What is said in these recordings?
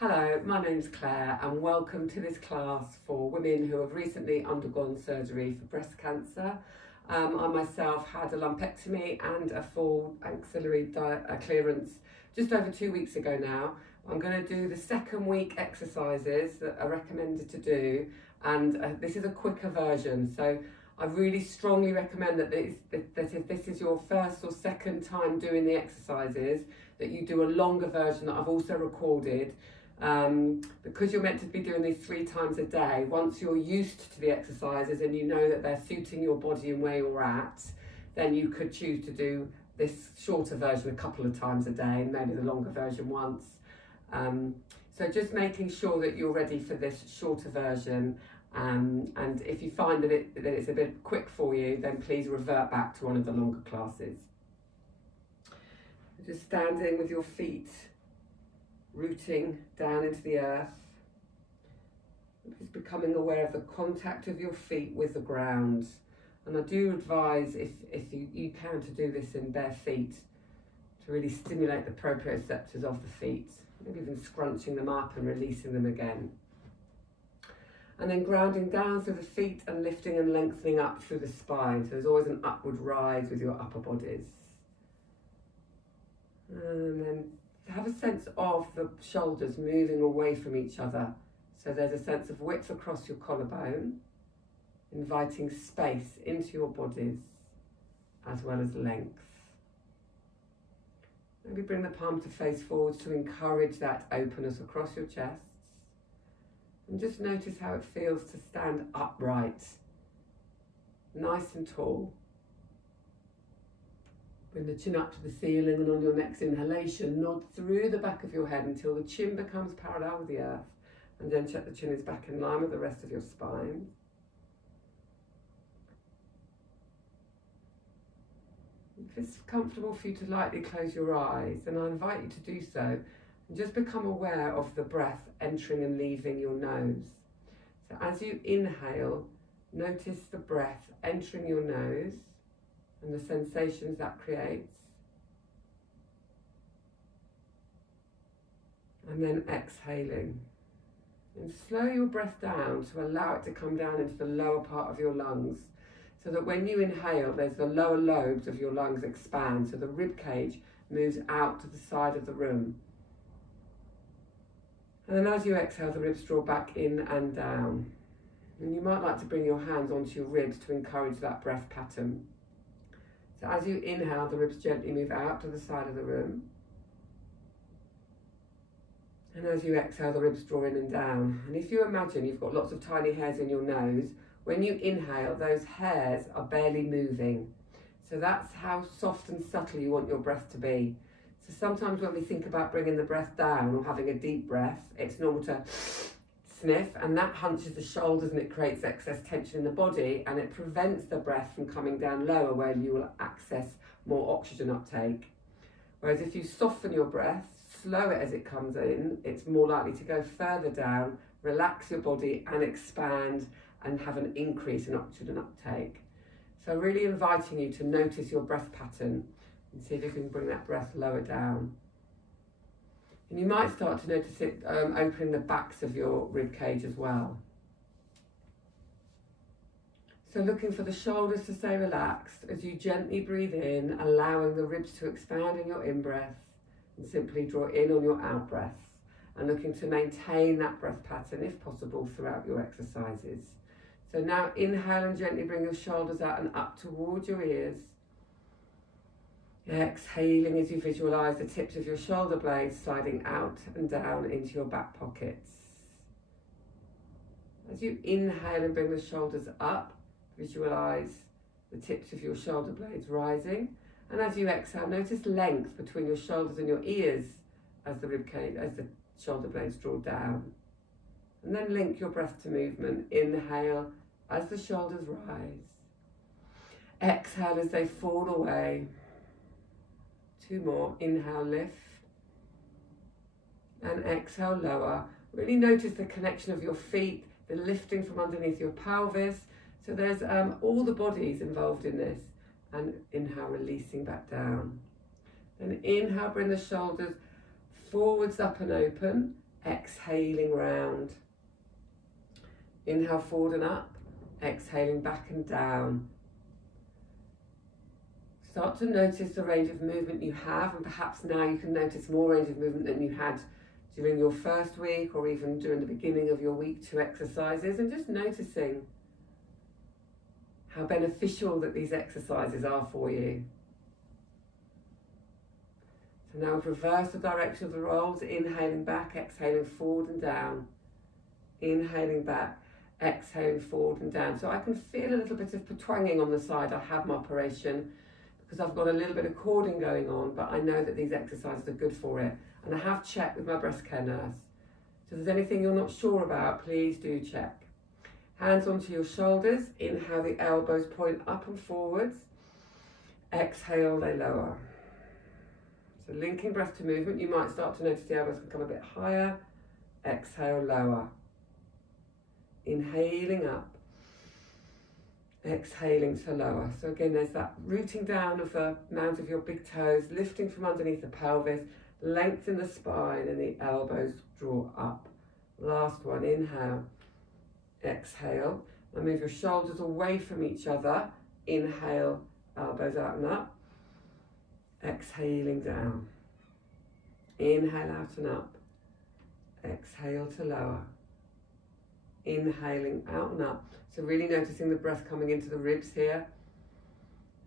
Hello, my name's Claire and welcome to this class for women who have recently undergone surgery for breast cancer. I myself had a lumpectomy and a full axillary clearance just over 2 weeks ago now. I'm going to do the second week exercises that are recommended to do, and this is a quicker version. So I really strongly recommend that if this is your first or second time doing the exercises, that you do a longer version that I've also recorded. Because you're meant to be doing these 3 times a day, once you're used to the exercises and you know that they're suiting your body and where you're at, then you could choose to do this shorter version a couple of times a day and maybe the longer version once. So just making sure that you're ready for this shorter version, and if you find that it's a bit quick for you, then please revert back to one of the longer classes. Just standing with your feet rooting down into the earth, just becoming aware of the contact of your feet with the ground. And I do advise, if you can, to do this in bare feet to really stimulate the proprioceptors of the feet, maybe even scrunching them up and releasing them again. And then grounding down through the feet and lifting and lengthening up through the spine. So there's always an upward rise with your upper bodies. And then have a sense of the shoulders moving away from each other. So there's a sense of width across your collarbone, inviting space into your bodies as well as length. Maybe bring the palms to face forwards to encourage that openness across your chests. And just notice how it feels to stand upright, nice and tall. Bring the chin up to the ceiling, and on your next inhalation, nod through the back of your head until the chin becomes parallel with the earth, and then check the chin is back in line with the rest of your spine. If it's comfortable for you to lightly close your eyes, then I invite you to do so, and just become aware of the breath entering and leaving your nose. So as you inhale, notice the breath entering your nose and the sensations that creates. And then exhaling. And slow your breath down to allow it to come down into the lower part of your lungs, so that when you inhale, there's the lower lobes of your lungs expand, so the rib cage moves out to the side of the room. And then as you exhale, the ribs draw back in and down. And you might like to bring your hands onto your ribs to encourage that breath pattern. So as you inhale, the ribs gently move out to the side of the room. And as you exhale, the ribs draw in and down. And if you imagine you've got lots of tiny hairs in your nose, when you inhale, those hairs are barely moving. So that's how soft and subtle you want your breath to be. So sometimes when we think about bringing the breath down or having a deep breath, it's normal to sniff, and that hunches the shoulders and it creates excess tension in the body, and it prevents the breath from coming down lower where you will access more oxygen uptake. Whereas if you soften your breath, slow it as it comes in, it's more likely to go further down, relax your body and expand and have an increase in oxygen uptake. So really inviting you to notice your breath pattern and see if you can bring that breath lower down. And you might start to notice it opening the backs of your rib cage as well. So looking for the shoulders to stay relaxed as you gently breathe in, allowing the ribs to expand in your in-breath, and simply draw in on your out-breath, and looking to maintain that breath pattern if possible throughout your exercises. So now inhale and gently bring your shoulders out and up towards your ears. Exhaling as you visualise the tips of your shoulder blades sliding out and down into your back pockets. As you inhale and bring the shoulders up, visualise the tips of your shoulder blades rising. And as you exhale, notice length between your shoulders and your ears as the shoulder blades draw down. And then link your breath to movement. Inhale as the shoulders rise. Exhale as they fall away. 2 more. Inhale, lift. And exhale, lower. Really notice the connection of your feet, the lifting from underneath your pelvis. So there's all the bodies involved in this. And inhale, releasing back down. Then inhale, bring the shoulders forwards, up and open. exhaling round. Inhale forward and up, exhaling back and down. Start to notice the range of movement you have, and perhaps now you can notice more range of movement than you had during your first week or even during the beginning of your week 2 exercises, and just noticing how beneficial that these exercises are for you. So now reverse the direction of the rolls, inhaling back, exhaling forward and down. Inhaling back, exhaling forward and down. So I can feel a little bit of twanging on the side. I have my operation because I've got a little bit of cording going on, but I know that these exercises are good for it. And I have checked with my breast care nurse. So if there's anything you're not sure about, please do check. Hands onto your shoulders. Inhale, the elbows point up and forwards. Exhale, they lower. So linking breath to movement, you might start to notice the elbows can come a bit higher. Exhale, lower. Inhaling up. Exhaling to lower. So again, there's that rooting down of the mounds of your big toes, lifting from underneath the pelvis, lengthen the spine and the elbows draw up. Last one, inhale. Exhale. Now move your shoulders away from each other. Inhale, elbows out and up. Exhaling down. Inhale out and up. Exhale to lower. Inhaling out and up. So really noticing the breath coming into the ribs here.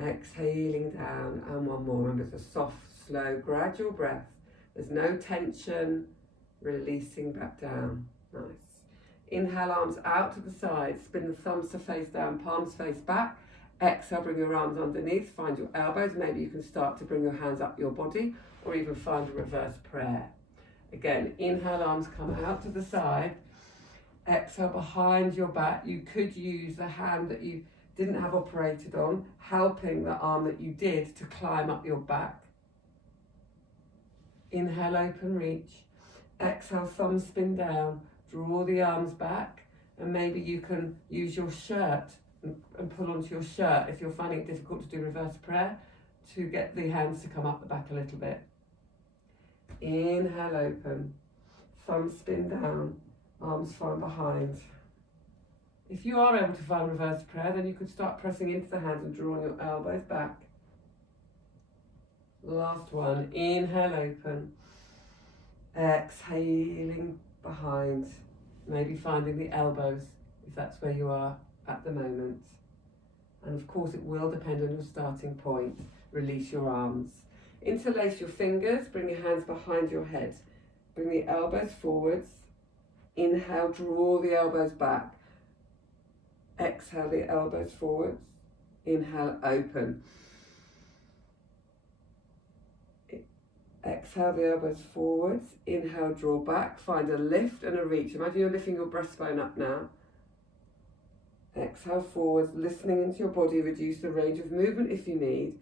Exhaling down, and one more. Remember, it's a soft, slow, gradual breath. There's no tension. Releasing back down. Nice. Inhale, arms out to the side. Spin the thumbs to face down, palms face back. Exhale, bring your arms underneath. Find your elbows. Maybe you can start to bring your hands up your body, or even find a reverse prayer. Again, inhale, arms come out to the side. Exhale behind your back. You could use the hand that you didn't have operated on, helping the arm that you did to climb up your back. Inhale, open reach. Exhale, thumb spin down. Draw the arms back, and maybe you can use your shirt and pull onto your shirt if you're finding it difficult to do reverse prayer, to get the hands to come up the back a little bit. Inhale, open. Thumb spin down. Arms find behind. If you are able to find reverse prayer, then you could start pressing into the hands and drawing your elbows back. Last one. Inhale, open. Exhaling behind. Maybe finding the elbows if that's where you are at the moment. And of course it will depend on your starting point. Release your arms. Interlace your fingers. Bring your hands behind your head. Bring the elbows forwards. Inhale, draw the elbows back. Exhale, the elbows forwards. Inhale, open. Exhale, the elbows forwards. Inhale, draw back. Find a lift and a reach. Imagine you're lifting your breastbone up now. Exhale, forwards, listening into your body. Reduce the range of movement if you need.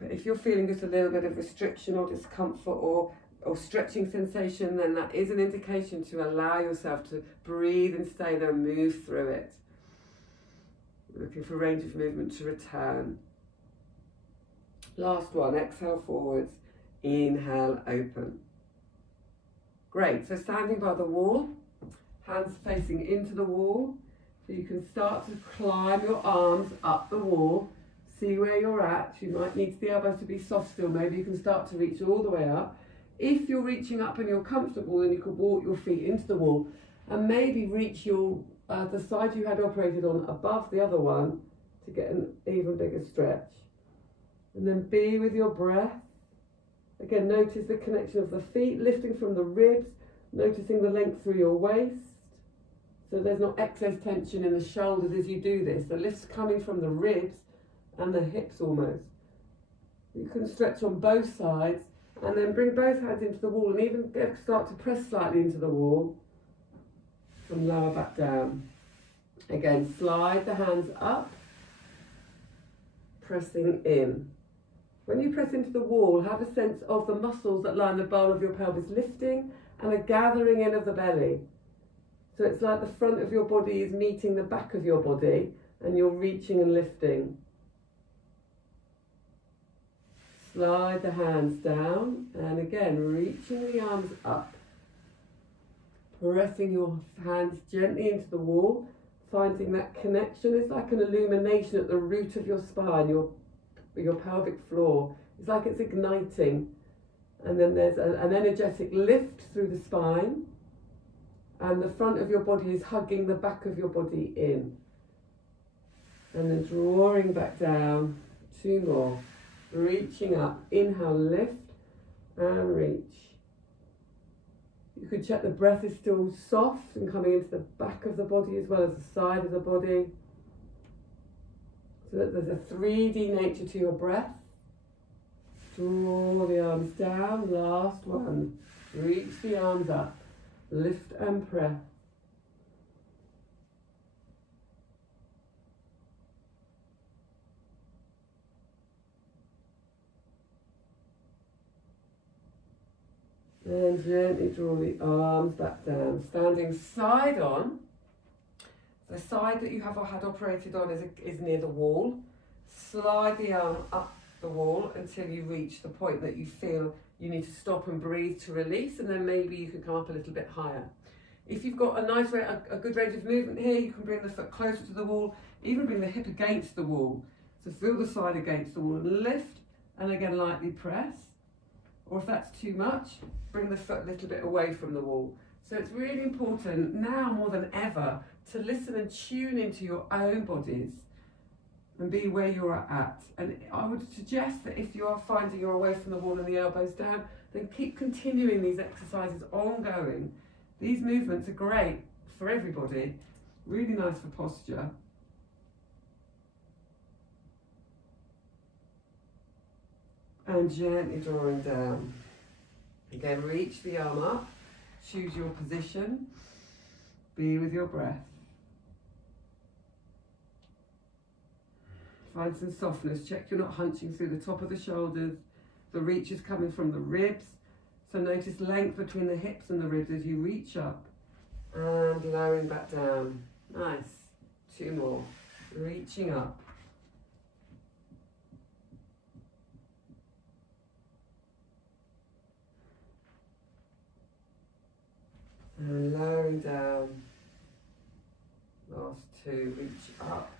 But if you're feeling just a little bit of restriction or discomfort or stretching sensation, then that is an indication to allow yourself to breathe and stay there and move through it. Looking for range of movement to return. Last one, exhale forwards, inhale, open. Great, so standing by the wall, hands facing into the wall, so you can start to climb your arms up the wall, see where you're at. You might need the elbows to be soft still, maybe you can start to reach all the way up. If you're reaching up and you're comfortable, then you could walk your feet into the wall and maybe reach your the side you had operated on above the other one to get an even bigger stretch. And then be with your breath. Again, notice the connection of the feet, lifting from the ribs, noticing the length through your waist. So there's not excess tension in the shoulders as you do this. The lift's coming from the ribs and the hips almost. You can stretch on both sides. And then bring both hands into the wall and even start to press slightly into the wall and lower back down. Again, slide the hands up, pressing in. When you press into the wall, have a sense of the muscles that line the bowl of your pelvis lifting and a gathering in of the belly. So it's like the front of your body is meeting the back of your body and you're reaching and lifting. Slide the hands down, and again, reaching the arms up. Pressing your hands gently into the wall, finding that connection. It's like an illumination at the root of your spine, your pelvic floor. It's like it's igniting. And then there's an energetic lift through the spine, and the front of your body is hugging the back of your body in. And then drawing back down, 2 more. Reaching up, inhale, lift and reach. You could check the breath is still soft and coming into the back of the body as well as the side of the body, so that there's a 3D nature to your breath. Draw the arms down, last one. Reach the arms up, lift and press. And gently draw the arms back down, standing side on. The side that you have had operated on is near the wall. Slide the arm up the wall until you reach the point that you feel you need to stop and breathe to release, and then maybe you can come up a little bit higher. If you've got a good range of movement here, you can bring the foot closer to the wall, even bring the hip against the wall. So feel the side against the wall and lift, and again lightly press. Or if that's too much, bring the foot a little bit away from the wall. So it's really important now more than ever to listen and tune into your own bodies and be where you're at. And I would suggest that if you are finding you're away from the wall and the elbows down, then keep continuing these exercises ongoing. These movements are great for everybody, really nice for posture. And gently drawing down. Again, reach the arm up, choose your position, be with your breath. Find some softness, check you're not hunching through the top of the shoulders. The reach is coming from the ribs, so notice length between the hips and the ribs as you reach up. And lowering back down. Nice. 2 more. Reaching up. And lowering down. Last 2, reach up.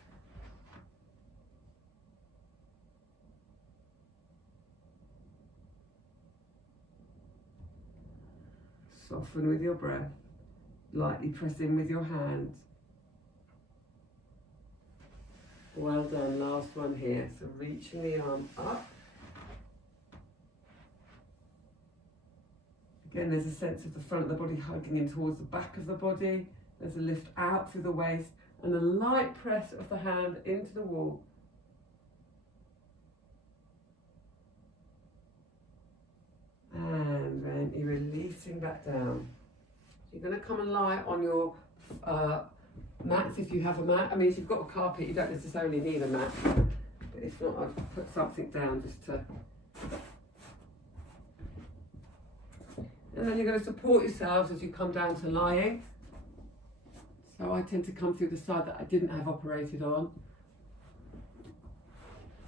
Soften with your breath. Lightly press in with your hands. Well done, last one here. So reaching the arm up. Again, there's a sense of the front of the body hugging in towards the back of the body. There's a lift out through the waist and a light press of the hand into the wall. And then you're releasing back down. You're going to come and lie on your mats if you have a mat. I mean, if you've got a carpet, you don't necessarily need a mat. But if not, I've put something down just to... And then you're going to support yourselves as you come down to lying. So I tend to come through the side that I didn't have operated on.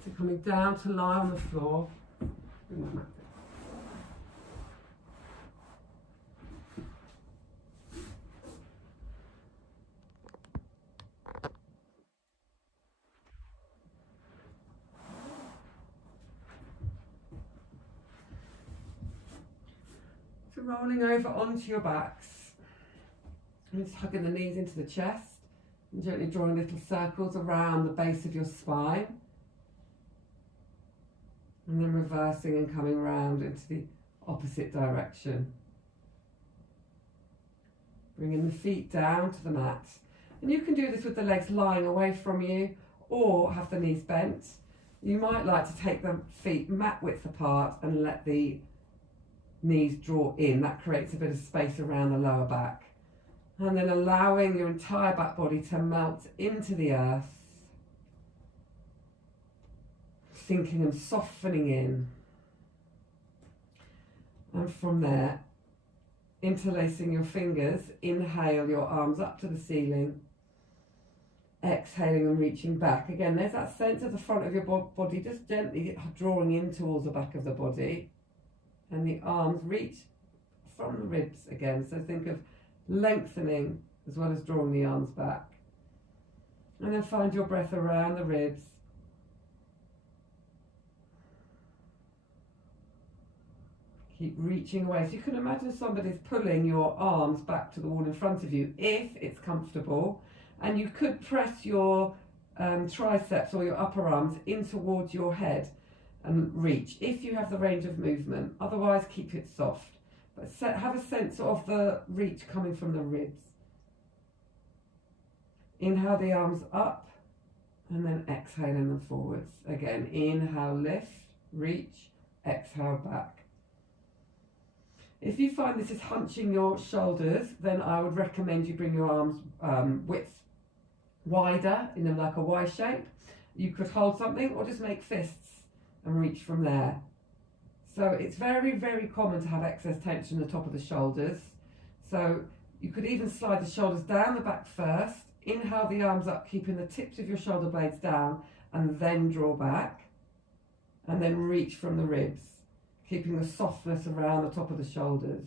So coming down to lie on the floor. Bring my mat down. So rolling over onto your backs. And just hugging the knees into the chest. And gently drawing little circles around the base of your spine. And then reversing and coming around into the opposite direction. Bringing the feet down to the mat. And you can do this with the legs lying away from you or have the knees bent. You might like to take the feet mat width apart and let the knees draw in. That creates a bit of space around the lower back. And then allowing your entire back body to melt into the earth. Sinking and softening in. And from there, interlacing your fingers, inhale your arms up to the ceiling. exhaling and reaching back. Again, there's that sense of the front of your body just gently drawing in towards the back of the body, and the arms reach from the ribs again. So think of lengthening as well as drawing the arms back. And then find your breath around the ribs. Keep reaching away. So you can imagine somebody's pulling your arms back to the wall in front of you if it's comfortable. And you could press your triceps or your upper arms in towards your head and reach if you have the range of movement. Otherwise, keep it soft. But have a sense of the reach coming from the ribs. Inhale the arms up and then exhaling them forwards. Again, inhale, lift, reach, exhale back. If you find this is hunching your shoulders, then I would recommend you bring your arms width wider in like a Y shape. You could hold something or just make fists and reach from there. So it's very, very common to have excess tension at the top of the shoulders. So you could even slide the shoulders down the back first. Inhale the arms up, keeping the tips of your shoulder blades down, and then draw back. And then reach from the ribs, keeping the softness around the top of the shoulders.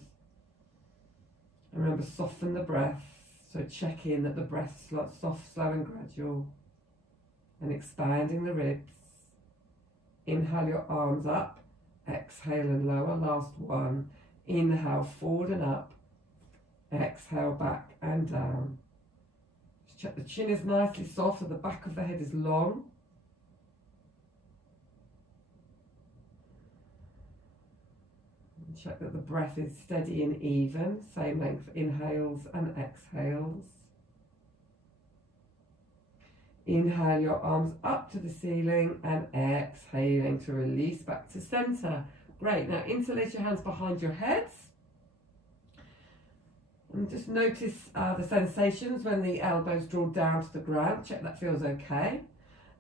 And remember, soften the breath. So check in that the breath's soft, slow and gradual. And expanding the ribs. Inhale your arms up. Exhale and lower. Last one. Inhale forward and up. Exhale back and down. Just check the chin is nicely soft so the back of the head is long. And check that the breath is steady and even. Same length inhales and exhales. Inhale your arms up to the ceiling and exhaling to release back to center. Great. Now interlace your hands behind your heads. And just notice the sensations when the elbows draw down to the ground. Check that feels okay.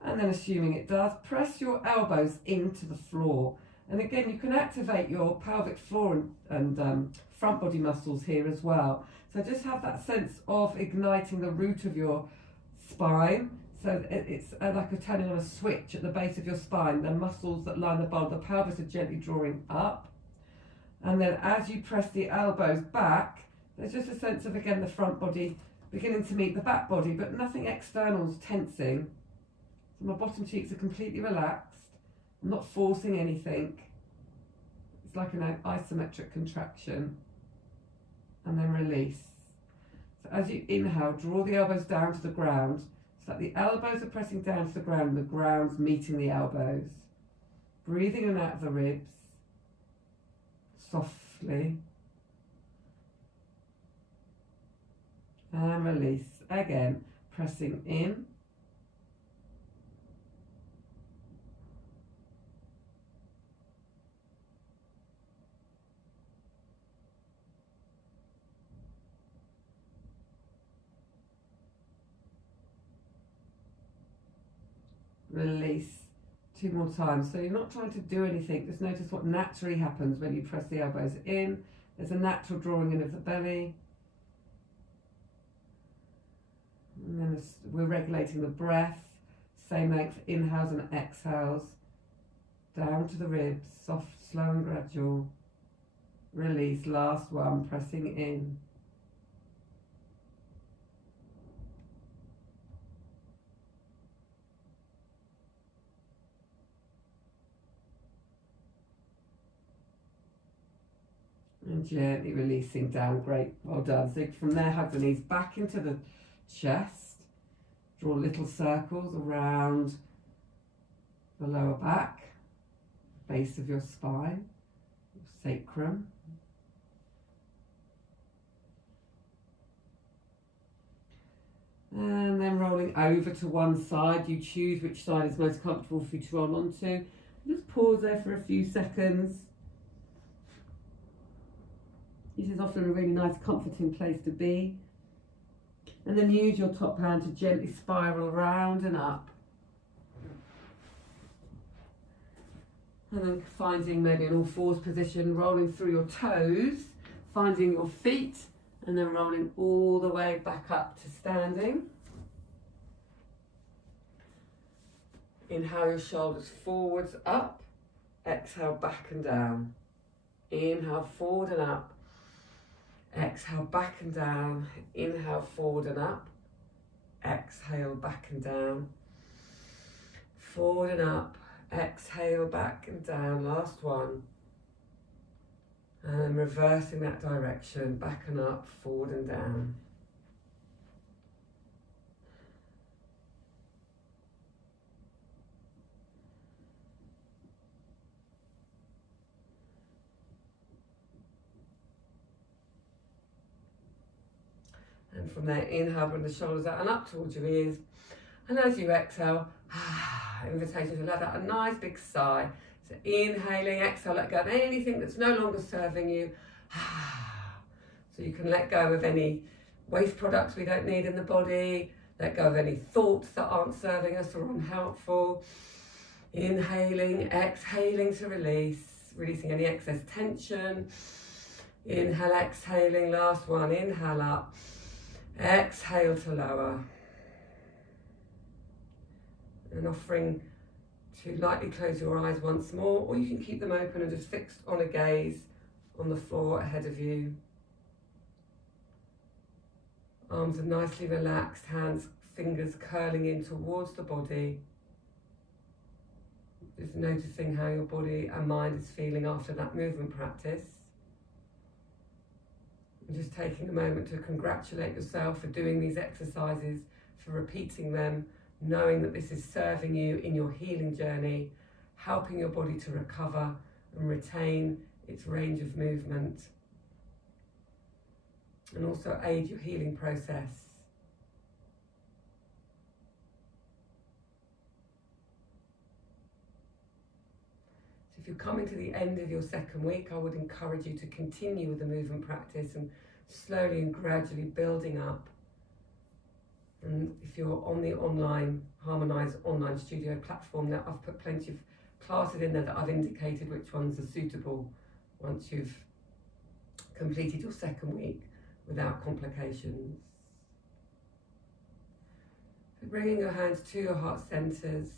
And then assuming it does, press your elbows into the floor. And again, you can activate your pelvic floor and front body muscles here as well. So just have that sense of igniting the root of your spine. So it's like a turning on a switch at the base of your spine. The muscles that line the bowl of the pelvis are gently drawing up. And then as you press the elbows back, there's just a sense of, again, the front body beginning to meet the back body, but nothing external is tensing. So my bottom cheeks are completely relaxed. I'm not forcing anything. It's like an isometric contraction. And then release. So as you inhale, draw the elbows down to the ground. So that the elbows are pressing down to the ground and the ground's meeting the elbows. Breathing in and out of the ribs. Softly. And release. Again, pressing in. Release. 2 more times. So you're not trying to do anything. Just notice what naturally happens when you press the elbows in. There's a natural drawing in of the belly. And then we're regulating the breath. Same length inhales and exhales. Down to the ribs. Soft, slow and gradual. Release. Last one. Pressing in. And gently releasing down. Great, well done. So from there, hug the knees back into the chest. Draw little circles around the lower back, base of your spine, your sacrum. And then rolling over to one side. You choose which side is most comfortable for you to roll onto. Just pause there for a few seconds. This is often a really nice, comforting place to be. And then use your top hand to gently spiral around and up. And then finding maybe an all fours position, rolling through your toes, finding your feet, and then rolling all the way back up to standing. Inhale your shoulders forwards, up. Exhale, back and down. Inhale, forward and up. Exhale, back and down. Inhale, forward and up. Exhale, back and down. Forward and up. Exhale, back and down. Last one. And then reversing that direction, back and up, forward and down. And from there, inhale, bring the shoulders out and up towards your ears. And as you exhale, invitation to let out a nice big sigh. So inhaling, exhale, let go of anything that's no longer serving you. So you can let go of any waste products we don't need in the body, let go of any thoughts that aren't serving us or unhelpful. Inhaling, exhaling to release, releasing any excess tension. Inhale, exhaling, last one, inhale up, exhale to lower. And offering to lightly close your eyes once more, or you can keep them open and just fixed on a gaze on the floor ahead of you. Arms are nicely relaxed, hands, fingers curling in towards the body. Just noticing how your body and mind is feeling after that movement practice. And just taking a moment to congratulate yourself for doing these exercises, for repeating them, knowing that this is serving you in your healing journey, helping your body to recover and retain its range of movement, and also aid your healing process. So if you're coming to the end of your second week, I would encourage you to continue with the movement practice and slowly and gradually building up. And if you're on the online, Harmonise online studio platform, now I've put plenty of classes in there that I've indicated which ones are suitable once you've completed your second week without complications. So bringing your hands to your heart centres,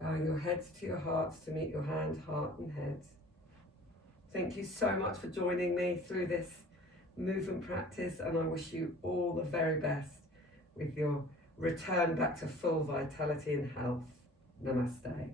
bowing your heads to your hearts to meet your hand, heart and head. Thank you so much for joining me through this movement practice, and I wish you all the very best with your return back to full vitality and health. Namaste.